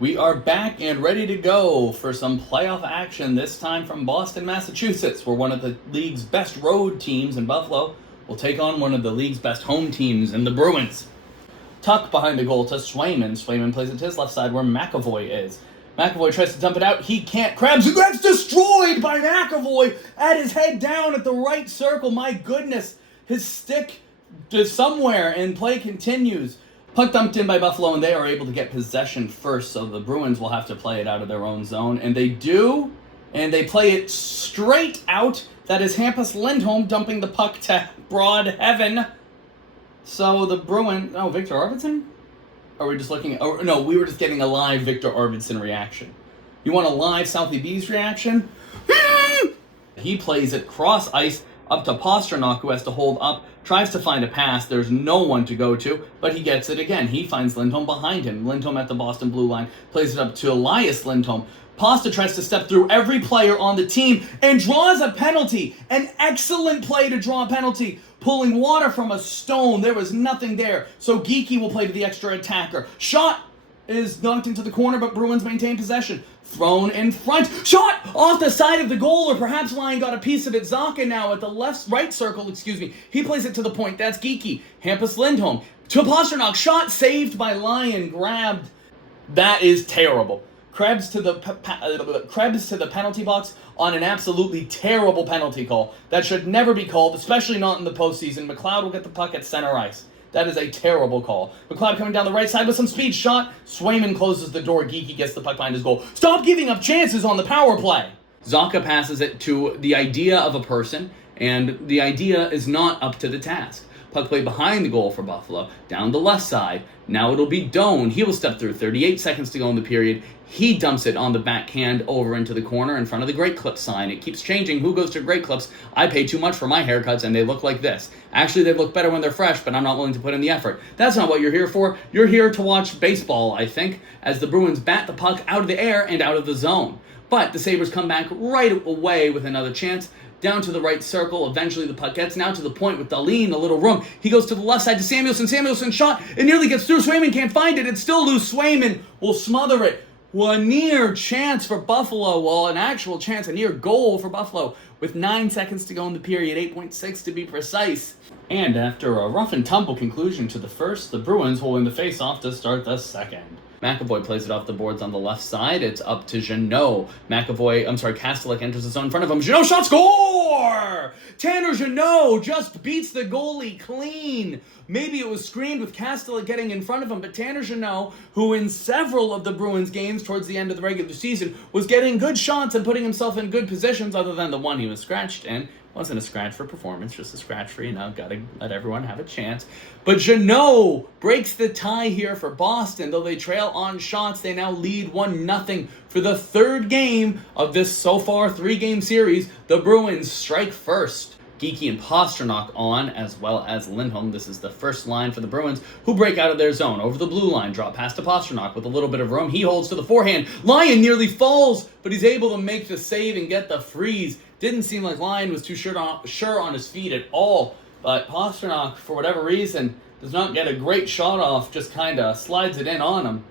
We are back and ready to go for some playoff action, this time from Boston, Massachusetts, where one of the league's best road teams in Buffalo will take on one of the league's best home teams in the Bruins. Tuck behind the goal to Swayman. Swayman plays it to his left side where McAvoy is. McAvoy tries to dump it out. He can't. Krabs, and gets destroyed by McAvoy at his head down at the right circle. My goodness. His stick is somewhere and play continues. Puck dumped in by Buffalo, and they are able to get possession first, so the Bruins will have to play it out of their own zone. And they do, and they play it straight out. That is Hampus Lindholm dumping the puck to broad heaven. So the Bruins... Oh, Victor Arvidsson? Are we just looking at... Oh, no, we were just getting a live Victor Arvidsson reaction. You want a live Southie B's reaction? He plays it cross ice up to Pastrnak, who has to hold up, tries to find a pass. There's no one to go to, but he gets it again. He finds Lindholm behind him. Lindholm at the Boston blue line plays it up to Elias Lindholm. Pasta tries to step through every player on the team and draws a penalty. An excellent play to draw a penalty. Pulling water from a stone. There was nothing there. So Geeky will play to the extra attacker. Shot is knocked into the corner, but Bruins maintain possession. Thrown in front. Shot off the side of the goal, or perhaps Lyon got a piece of it. Zaka now at the right circle, He plays it to the point. That's Geeky. Hampus Lindholm to Pastrnak. Shot saved by Lyon. Grabbed. That is terrible. Krebs to the penalty box on an absolutely terrible penalty call. That should never be called, especially not in the postseason. McLeod will get the puck at center ice. That is a terrible call. McLeod coming down the right side with some speed. Shot. Swayman closes the door. Geeky gets the puck behind his goal. Stop giving up chances on the power play. Zaka passes it to the idea of a person, and the idea is not up to the task. Puck play behind the goal for Buffalo. Down the left side. Now it'll be Doan. He will step through. 38 seconds to go in the period. He dumps it on the backhand over into the corner in front of the Great Clips sign. It keeps changing. Who goes to Great Clips? I pay too much for my haircuts, and they look like this. Actually, they look better when they're fresh, but I'm not willing to put in the effort. That's not what you're here for. You're here to watch baseball, I think, as the Bruins bat the puck out of the air and out of the zone. But the Sabres come back right away with another chance. Down to the right circle. Eventually the puck gets now to the point with Dahlin, a little room. He goes to the left side to Samuelsson. Samuelsson shot. It nearly gets through. Swayman can't find it. It's still loose. Swayman will smother it. Well, a near chance for Buffalo. Well, an actual chance, a near goal for Buffalo with 9 seconds to go in the period. 8.6 to be precise. And after a rough and tumble conclusion to the first, the Bruins holding the face-off to start the second. McAvoy plays it off the boards on the left side. It's up to Jeannot. Kastelik enters the zone in front of him. Jeannot shot, score! Tanner Jeannot just beats the goalie clean. Maybe it was screened with Kastelik getting in front of him, but Tanner Jeannot, who in several of the Bruins games towards the end of the regular season was getting good shots and putting himself in good positions other than the one he was scratched in. Wasn't a scratch for performance, just a scratch for, gotta let everyone have a chance. But Jeannot breaks the tie here for Boston. Though they trail on shots, they now lead 1-0 for the third game of this so far 3-game series. The Bruins strike first. Geeky and Pastrnak on, as well as Lindholm. This is the first line for the Bruins, who break out of their zone. Over the blue line, drop pass to Pastrnak with a little bit of room. He holds to the forehand. Lyon nearly falls, but he's able to make the save and get the freeze. Didn't seem like Lyon was too sure on his feet at all, but Pastrnak, for whatever reason, does not get a great shot off, just kind of slides it in on him.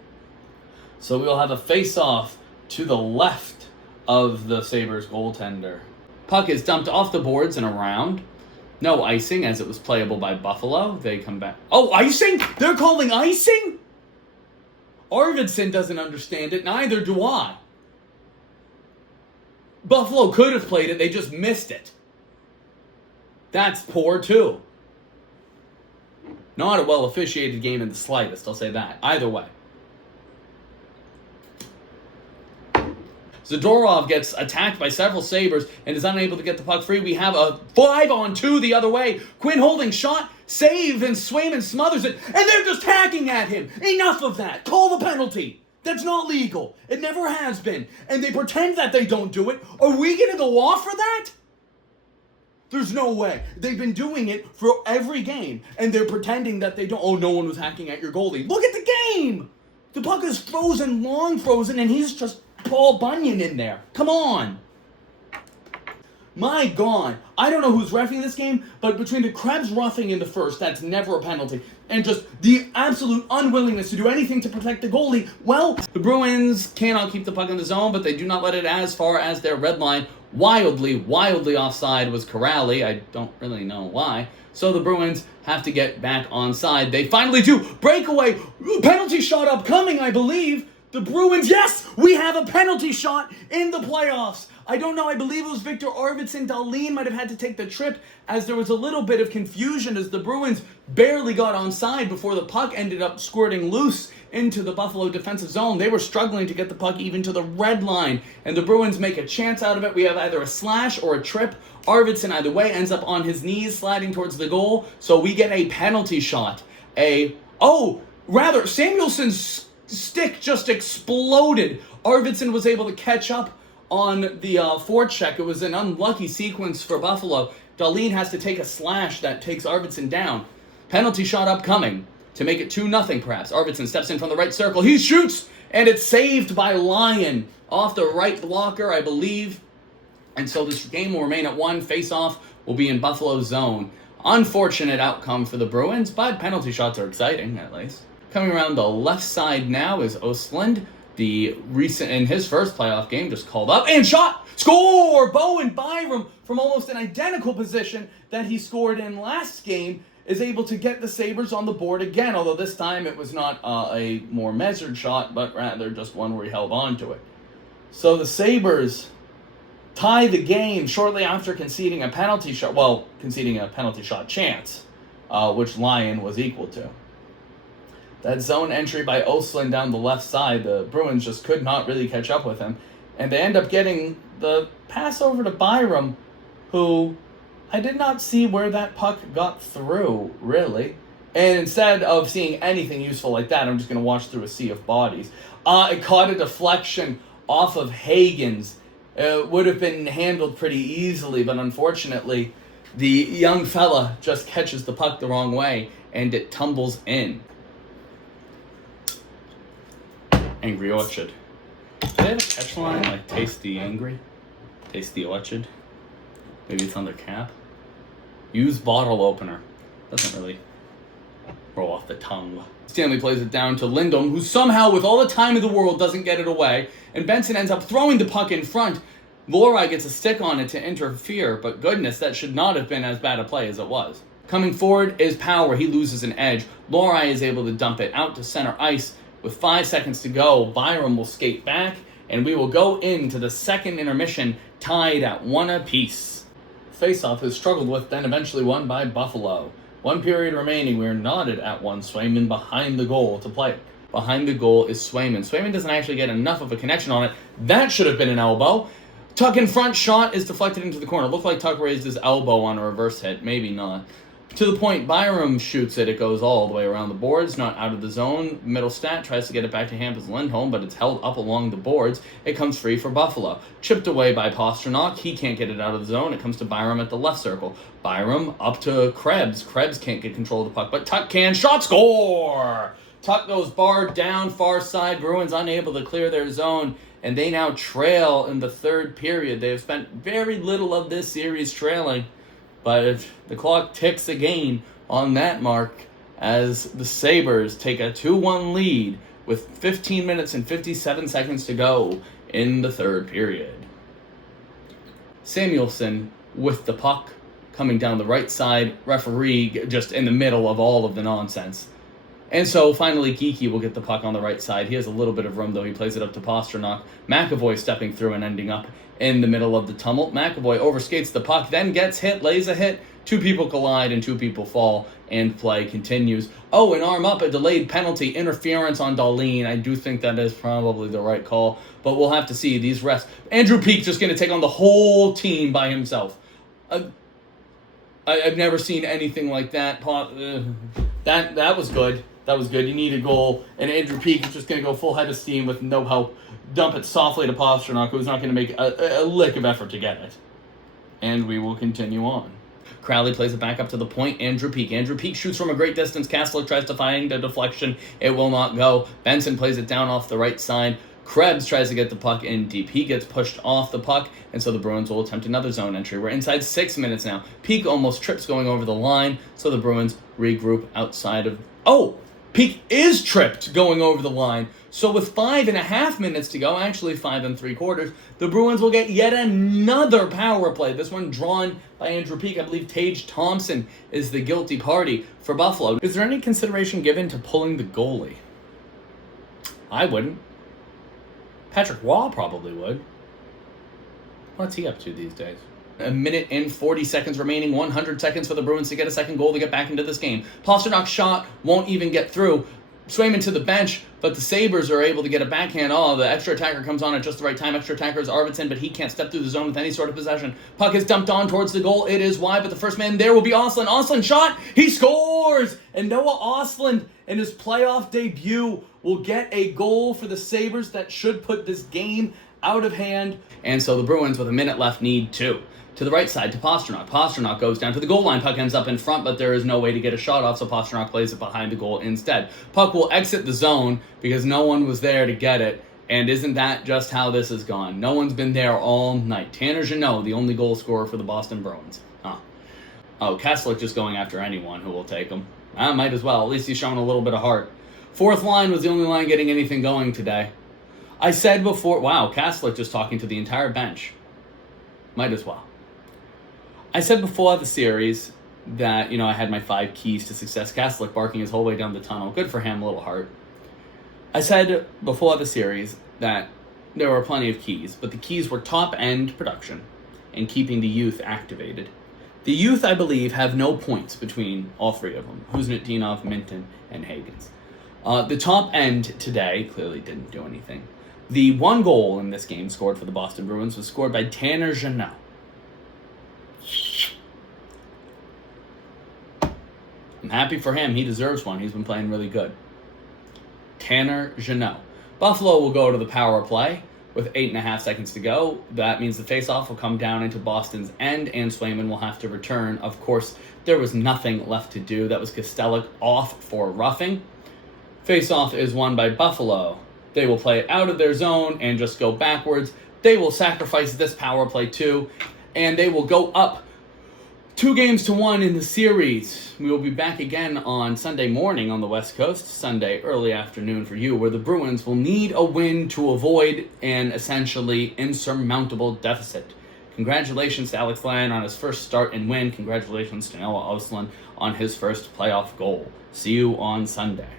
So we'll have a face-off to the left of the Sabres goaltender. Puck is dumped off the boards and around. No icing, as it was playable by Buffalo. They come back. Oh, icing? They're calling icing? Arvidsson doesn't understand it, neither do I. Buffalo could have played it, they just missed it. That's poor, too. Not a well-officiated game in the slightest, I'll say that. Either way. Zadorov gets attacked by several Sabres and is unable to get the puck free. We have a 5-on-2 the other way. Quinn holding shot, save, and Swayman smothers it, and they're just hacking at him. Enough of that. Call the penalty. That's not legal. It never has been. And they pretend that they don't do it. Are we going to go off for that? There's no way. They've been doing it for every game, and they're pretending that they don't. Oh, no one was hacking at your goalie. Look at the game. The puck is frozen, long frozen, and he's just Paul Bunyan in there. Come on. My God, I don't know who's reffing this game, but between the Krebs roughing in the first, that's never a penalty, and just the absolute unwillingness to do anything to protect the goalie, well, the Bruins cannot keep the puck in the zone, but they do not let it as far as their red line. Wildly offside was Corrali. I don't really know why. So the Bruins have to get back onside. They finally do. Breakaway, penalty shot upcoming, I believe. The Bruins, yes, we have a penalty shot in the playoffs. I don't know, I believe it was Victor Arvidsson. Dahlin might have had to take the trip as there was a little bit of confusion as the Bruins barely got onside before the puck ended up squirting loose into the Buffalo defensive zone. They were struggling to get the puck even to the red line, and the Bruins make a chance out of it. We have either a slash or a trip. Arvidsson, either way, ends up on his knees sliding towards the goal, so we get a penalty shot. Samuelson's stick just exploded. Arvidsson was able to catch up on the forecheck. It was an unlucky sequence for Buffalo. Dahlin has to take a slash that takes Arvidsson down. Penalty shot upcoming to make it 2-0 perhaps. Arvidsson steps in from the right circle. He shoots, and it's saved by Lyon off the right blocker, I believe. And so this game will remain at 1. Face-off will be in Buffalo's zone. Unfortunate outcome for the Bruins, but penalty shots are exciting, at least. Coming around the left side now is Östlund. In his first playoff game, just called up and shot! Score! Bowen Byram, from almost an identical position that he scored in last game, is able to get the Sabres on the board again, although this time it was not a more measured shot, but rather just one where he held on to it. So the Sabres tie the game shortly after conceding a penalty shot chance, which Lyon was equal to. That zone entry by Östlund down the left side, the Bruins just could not really catch up with him. And they end up getting the pass over to Byram, who I did not see where that puck got through, really. And instead of seeing anything useful like that, I'm just going to watch through a sea of bodies. It caught a deflection off of Hagen's. It would have been handled pretty easily, but unfortunately, the young fella just catches the puck the wrong way, and it tumbles in. Angry Orchard. Do they have a catch line like Tasty Angry? Tasty Orchard? Maybe it's on their cap? Use bottle opener. Doesn't really roll off the tongue. Stanley plays it down to Lindholm, who somehow, with all the time in the world, doesn't get it away. And Benson ends up throwing the puck in front. Lohrei gets a stick on it to interfere, but goodness, that should not have been as bad a play as it was. Coming forward is Power. He loses an edge. Lohrei is able to dump it out to center ice. With 5 seconds to go, Byram will skate back, and we will go into the second intermission tied at 1 apiece. Faceoff is struggled with, then eventually won by Buffalo. 1 period remaining. We are knotted at 1. Swayman behind the goal to play. Behind the goal is Swayman. Swayman doesn't actually get enough of a connection on it. That should have been an elbow. Tuck in front shot is deflected into the corner. Looked like Tuck raised his elbow on a reverse hit. Maybe not. To the point, Byram shoots it. It goes all the way around the boards, not out of the zone. Middle stat tries to get it back to Hampus Lindholm, but it's held up along the boards. It comes free for Buffalo. Chipped away by Pastrnak. He can't get it out of the zone. It comes to Byram at the left circle. Byram up to Krebs. Krebs can't get control of the puck, but Tuck can. Shot, score! Tuck goes barred down, far side. Bruins unable to clear their zone, and they now trail in the third period. They have spent very little of this series trailing. But the clock ticks again on that mark as the Sabres take a 2-1 lead with 15 minutes and 57 seconds to go in the third period. Samuelsson with the puck coming down the right side. Referee just in the middle of all of the nonsense. And so finally Geekie will get the puck on the right side. He has a little bit of room though. He plays it up to Pastrnak. McAvoy stepping through and ending up in the middle of the tumult. McAvoy overskates the puck, then gets hit, lays a hit. 2 people collide and 2 people fall, and play continues. Oh, an arm up, a delayed penalty, interference on Dahlin. I do think that is probably the right call, but we'll have to see these refs. Andrew Peeke just going to take on the whole team by himself. I've never seen anything like that. That was good. That was good. You need a goal, and Andrew Peeke is just going to go full head of steam with no help. Dump it softly to Pastrnak, who's not going to make a lick of effort to get it. And we will continue on. Crowley plays it back up to the point. Andrew Peeke. Andrew Peeke shoots from a great distance. Kessler tries to find a deflection. It will not go. Benson plays it down off the right side. Krebs tries to get the puck in deep. He gets pushed off the puck, and so the Bruins will attempt another zone entry. We're inside 6 minutes now. Peak almost trips going over the line, so the Bruins regroup outside of... Oh! Peak is tripped going over the line. So with 5.5 minutes to go, actually 5 3/4, the Bruins will get yet another power play. This one drawn by Andrew Peak. I believe Tage Thompson is the guilty party for Buffalo. Is there any consideration given to pulling the goalie? I wouldn't. Patrick Waugh probably would. What's he up to these days? 1 minute and 40 seconds remaining, 100 seconds for the Bruins to get a second goal to get back into this game. Pasternak's shot won't even get through. Swayman to the bench, but the Sabres are able to get a backhand. Oh, the extra attacker comes on at just the right time. Extra attacker is Arvidsson, but he can't step through the zone with any sort of possession. Puck is dumped on towards the goal. It is wide, but the first man there will be Ostlund. Ostlund shot! He scores! And Noah Ostlund, in his playoff debut, will get a goal for the Sabres that should put this game out of hand. And so the Bruins, with a minute left, need 2. To the right side, to Pastrnak. Pastrnak goes down to the goal line. Puck ends up in front, but there is no way to get a shot off, so Pastrnak plays it behind the goal instead. Puck will exit the zone because no one was there to get it, and isn't that just how this has gone? No one's been there all night. Tanner Jeannot, the only goal scorer for the Boston Bruins. Oh, Kessler just going after anyone who will take him. I might as well. At least he's showing a little bit of heart. Fourth line was the only line getting anything going today. I said before... Wow, Kessler just talking to the entire bench. Might as well. I said before the series that, I had my 5 keys to success. Kessler barking his whole way down the tunnel. Good for him, a little heart. I said before the series that there were plenty of keys, but the keys were top-end production and keeping the youth activated. The youth, I believe, have no points between all 3 of them. Kuznetsov, Minton, and Higgins. The top end today clearly didn't do anything. The 1 goal in this game scored for the Boston Bruins was scored by Tanner Jeannot. I'm happy for him. He deserves one. He's been playing really good. Tanner Jeannot. Buffalo will go to the power play with 8.5 seconds to go. That means the faceoff will come down into Boston's end, and Swayman will have to return. Of course, there was nothing left to do. That was Kostelic off for roughing. Faceoff is won by Buffalo. They will play it out of their zone and just go backwards. They will sacrifice this power play too, and they will go up 2-1 in the series. We will be back again on Sunday morning on the West Coast, Sunday early afternoon for you, where the Bruins will need a win to avoid an essentially insurmountable deficit. Congratulations to Alex Lyon on his first start and win. Congratulations to Noah Ostlund on his first playoff goal. See you on Sunday.